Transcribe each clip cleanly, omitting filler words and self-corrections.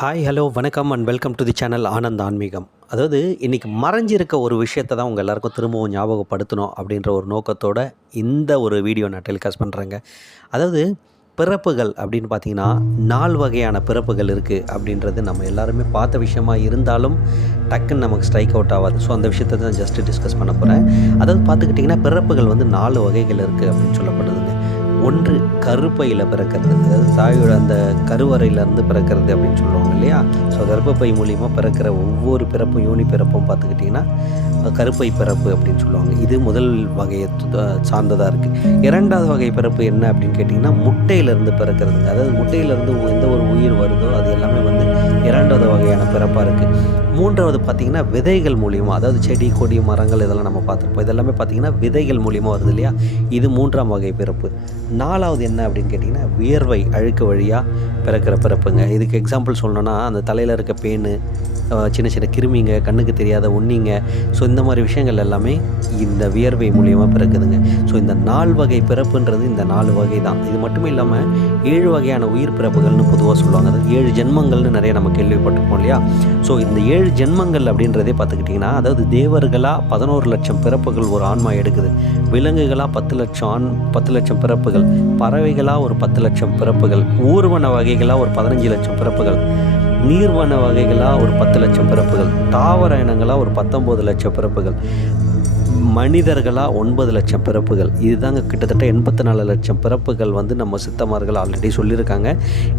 Hi hello வணக்கம் and welcome to the channel Anand ஆன்மீகம். அதாவது இன்றைக்கி மறைஞ்சிருக்க ஒரு விஷயத்தை தான் உங்கள் எல்லாருக்கும் திரும்பவும் ஞாபகப்படுத்தணும் அப்படின்ற ஒரு நோக்கத்தோட இந்த ஒரு வீடியோ நான் டெலிகாஸ்ட் பண்ணுறேங்க. அதாவது பிறப்புகள் அப்படின்னு பார்த்தீங்கன்னா 4 வகையான பிறப்புகள் இருக்குது அப்படின்றது நம்ம எல்லாருமே பார்த்த விஷயமா இருந்தாலும் டக்குன்னு நமக்கு ஸ்ட்ரைக் அவுட் ஆகாது. ஸோ அந்த விஷயத்தை தான் ஜஸ்ட்டு டிஸ்கஸ் பண்ண போகிறேன். அதாவது பார்த்துக்கிட்டிங்கன்னா பிறப்புகள் வந்து 4 வகைகள் இருக்குது அப்படின்னு சொல்லப்படுதுங்க. ஒன்று கருப்பையில் பிறக்கிறது, அதாவது தாயோட அந்த கருவறையிலேருந்து பிறக்கிறது அப்படின்னு சொல்லுவாங்க இல்லையா? ஸோ கர்ப்பப்பை மூலிமா பிறக்கிற ஒவ்வொரு பிறப்பும் யோனி பிறப்பும் பார்த்துக்கிட்டிங்கன்னா கருப்பை பிறப்பு அப்படின்னு சொல்லுவாங்க. இது முதல் வகையை சார்ந்ததாக இருக்குது. இரண்டாவது வகை பிறப்பு என்ன அப்படின்னு கேட்டிங்கன்னா முட்டையிலேருந்து பிறக்கிறதுங்க. அதாவது முட்டையிலேருந்து எந்த ஒரு உயிர் வருதோ அது எல்லாமே வந்து இரண்டாவது வகையான பிறப்பாக இருக்குது. மூன்றாவது பார்த்திங்கன்னா விதைகள் மூலிமா, அதாவது செடி கொடி மரங்கள் இதெல்லாம் நம்ம பார்த்துருப்போம். இதெல்லாமே பார்த்திங்கன்னா விதைகள் மூலிமா வருது இல்லையா? இது 3ஆம் வகை பிறப்பு. 4ஆவது என்ன அப்படின்னு கேட்டிங்கன்னா வியர்வை அழுக்கு வழியாக பிறக்கிற பிறப்புங்க. இதுக்கு எக்ஸாம்பிள் சொல்லணுன்னா அந்த தலையில் இருக்க பேனு, சின்ன சின்ன கிருமிங்க, கண்ணுக்கு தெரியாத உண்ணிங்க, ஸோ இந்த மாதிரி விஷயங்கள் எல்லாமே இந்த வியர்வை மூலியமாக பிறக்குதுங்க. ஸோ இந்த 4 வகை பிறப்புன்றது இந்த 4 வகை தான். இது மட்டுமே இல்லாமல் 7 வகையான உயிர் பிறப்புகள்னு பொதுவாக சொல்லுவாங்க. அதாவது 7 ஜென்மங்கள்னு நிறைய நம்ம கேள்விப்பட்டிருப்போம் இல்லையா? ஸோ இந்த 7 ஜென்மங்கள் அப்படின்றதே பார்த்துக்கிட்டிங்கன்னா, அதாவது தேவர்களாக 11 லட்சம் பிறப்புகள் ஒரு ஆன்மா எடுக்குது. விலங்குகளாக 10 லட்சம் பிறப்புகள், பறவைகளாக ஒரு 10 லட்சம் பிறப்புகள், ஊர்வன வகைகளாக ஒரு 15 லட்சம் பிறப்புகள், நீர்வன வகைகளாக ஒரு 10 லட்சம் பிறப்புகள், தாவர இனங்களாக ஒரு 19 லட்சம் பிறப்புகள், மனிதர்களாக 9 லட்சம் பிறப்புகள். இதுதாங்க கிட்டத்தட்ட 84 லட்சம் பிறப்புகள் வந்து நம்ம சித்தமார்கள் ஆல்ரெடி சொல்லியிருக்காங்க.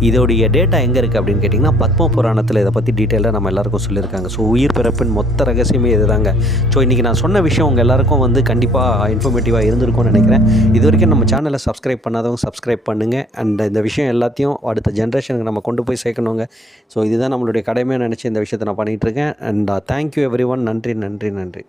இதோடைய டேட்டா எங்கே இருக்குது அப்படின்னு கேட்டிங்கன்னா பத்ம புராணத்தில் இதை பற்றி டீட்டெயிலாக நம்ம எல்லாருக்கும் சொல்லியிருக்காங்க. ஸோ உயிர் பிறப்பின் மொத்த ரகசியமே இது தாங்க. ஸோ இன்றைக்கி நான் சொன்ன விஷயம் உங்கள் எல்லாருக்கும் வந்து கண்டிப்பாக இன்ஃபர்மேட்டிவாக இருந்திருக்கும்னு நினைக்கிறேன். இது வரைக்கும் நம்ம சேனலை சப்ஸ்கிரைப் பண்ணாதவங்க சப்ஸ்கிரைப் பண்ணுங்கள். அண்ட் இந்த விஷயம் எல்லாத்தையும் அடுத்த ஜென்ரேஷனுக்கு நம்ம கொண்டு போய் சேர்க்கணுங்க. ஸோ இதுதான் நம்மளுடைய கடமையாக நினச்சி இந்த விஷயத்தை நான் பண்ணிகிட்ருக்கேன். And thank you every one. நன்றி நன்றி நன்றி.